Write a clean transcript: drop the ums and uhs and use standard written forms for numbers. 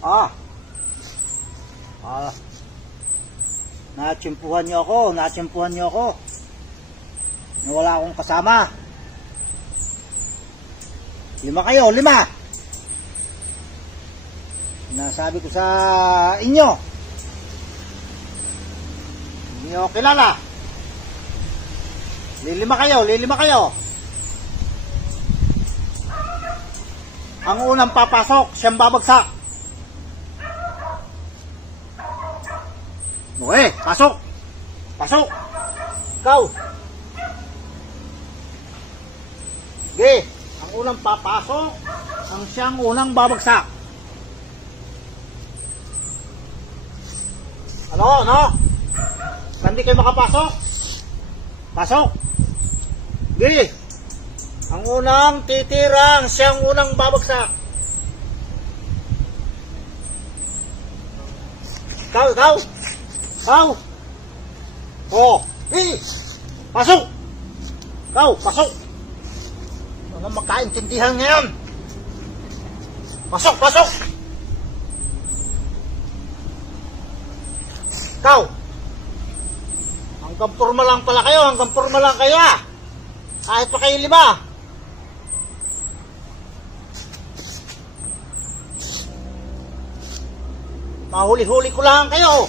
Ah. Natsimpuhan niyo ako. Wala akong kasama. 5 kayo, 5. Nasabi ko sa inyo. Hindi niyo kilala. Lilima kayo. Ang unang papasok, siyang babagsak. Okay, pasok. Ikaw. Okay, ang unang papasok, ang siyang unang babagsak. Ano? Hindi kayo makapasok? Pasok. Okay. Ang unang titira, ang siyang unang babagsak. Ikaw. Oh, pasok. Ikaw, pasok. Ano magkaintindihan ngayon? Pasok. Ikaw. Hanggang porma lang pala kayo, Kahit pa kayo 5. Mahuli-huli ko lang kayo.